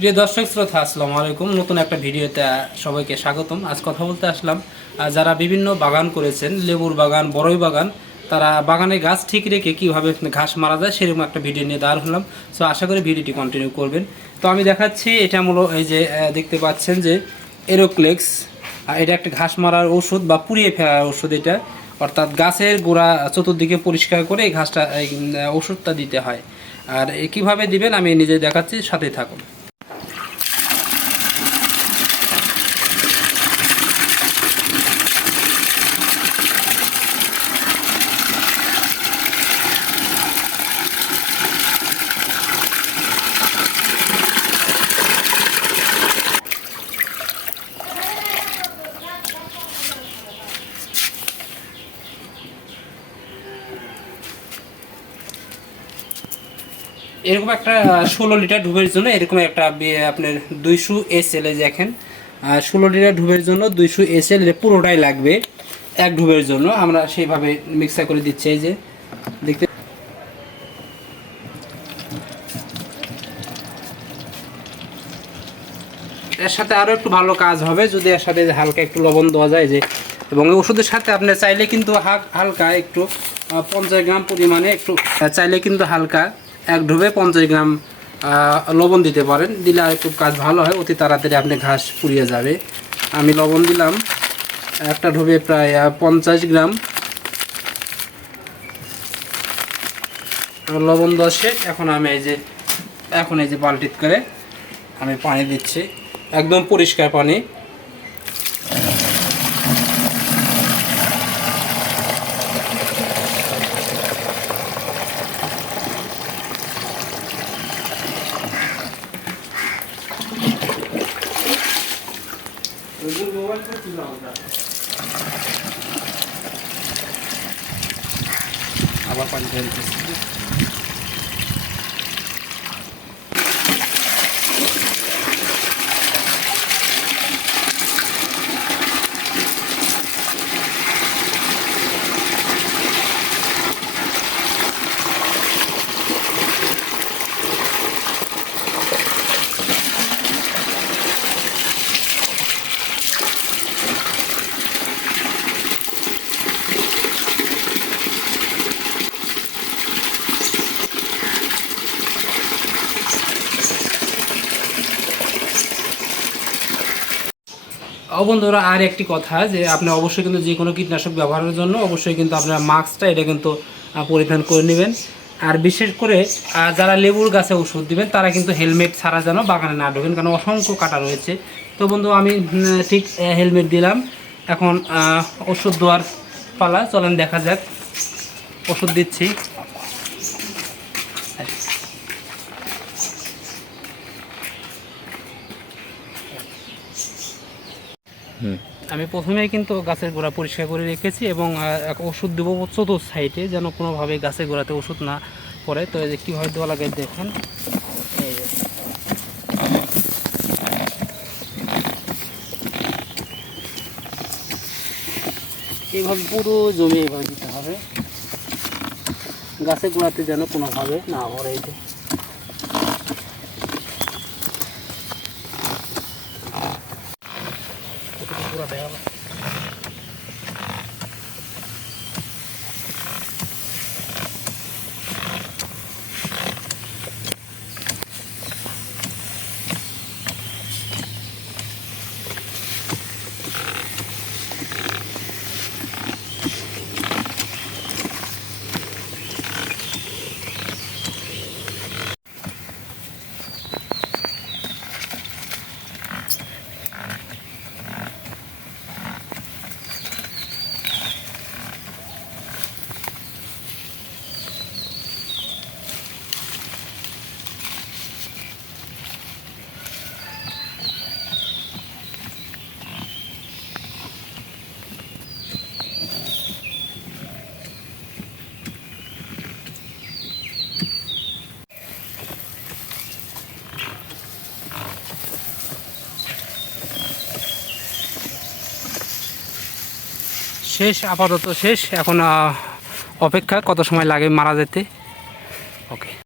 প্রিয় দর্শক শ্রোতা, আসসালামু আলাইকুম। নতুন একটা ভিডিওতে সবাইকে স্বাগতম। আজ কথা বলতে আসলাম যারা বিভিন্ন বাগান করেছেন, লেবুর বাগান, বড়ই বাগান, তারা বাগানে গাছ ঠিক রেখে কীভাবে ঘাস মারা যায় সেরকম একটা ভিডিও নিয়ে দাঁড় হলাম। সো আশা করি ভিডিওটি কন্টিনিউ করবেন। তো আমি দেখাচ্ছি, এটা মূল এই যে দেখতে পাচ্ছেন যে এরোক্লেক্স, এটা একটা ঘাস মারার ওষুধ বা পুড়িয়ে ফেলার ওষুধ। এটা অর্থাৎ গাছের গোড়া চতুর্দিকে পরিষ্কার করে এই ঘাসটা ওষুধটা দিতে হয়। আর কীভাবে দিবেন আমি নিজে দেখাচ্ছি, সাথে থাকুন। এরকম একটা 16 লিটার ঢুবের জন্য এরকম একটা আপনার 200 SL দেখেন, 16 লিটার ঢুবের জন্য 200 SL পুরোটাই লাগবে এক ঢুবের জন্য। আমরা সেইভাবে মিক্সার করে দিচ্ছি। এই যে দেখতে, এর সাথে আরও একটু ভালো কাজ হবে যদি এর সাথে হালকা একটু লবণ দেওয়া যায়। যে এবং ওষুধের সাথে আপনি চাইলে কিন্তু হালকা একটু 50 গ্রাম পরিমাণে একটু চাইলে কিন্তু হালকা এক ঢুবে 50 গ্রাম লবণ দিতে পারেন। দিলে আর একটু কাজ ভালো হয়, অতি তাড়াতাড়ি আপনি ঘাস পুড়িয়ে যাবে। আমি লবণ দিলাম একটা ঢুবে প্রায় 50 গ্রাম লবণ দেওয়া শেষ। এখন এই যে বালতিত করে আমি পানি দিচ্ছি, একদম পরিষ্কার পানি। আবার পানি ঢেলতেছি। বন্ধুরা, আর একটি কথা, যে আপনি অবশ্যই কিন্তু যে কোনো কীটনাশক ব্যবহারের জন্য অবশ্যই কিন্তু আপনার মাস্কটা এটা কিন্তু পরিধান করে নেবেন। আর বিশেষ করে যারা লেবুর গাছে ওষুধ দিবেন তারা কিন্তু হেলমেট ছাড়া যেন বাগানে না ঢোকেন, কারণ অসংখ্য কাটা রয়েছে। তো বন্ধু, আমি ঠিক হেলমেট দিলাম। এখন ওষুধ দেওয়ার পালা, চলেন দেখা যাক। ওষুধ দিচ্ছি। আমি প্রথমেই কিন্তু গাছের গোড়া পরিষ্কার করে রেখেছি এবং ওষুধ দেবো চতুর্থ সাইডে, যেন কোনোভাবে গাছের গোড়াতে ওষুধ না পড়ে। তো এই যে কীভাবে দেওয়া লাগে দেখুন। এই যে এইভাবে পুরো জমি এইভাবে দিতে হবে, গাছের গোড়াতে যেন কোনোভাবে না পড়ে। এই যে পুরো দেখা শেষ, আপাতত শেষ। এখন অপেক্ষা কত সময় লাগে মারা যেতে।